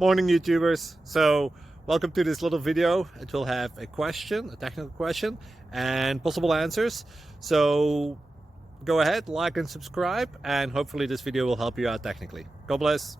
Morning YouTubers. So welcome to this little video. It will have a question, a technical question, and possible answers. So go ahead, like and subscribe, and hopefully this video will help you out technically. God bless.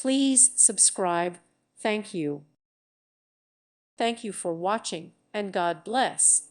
Please subscribe. Thank you. Thank you for watching, and God bless.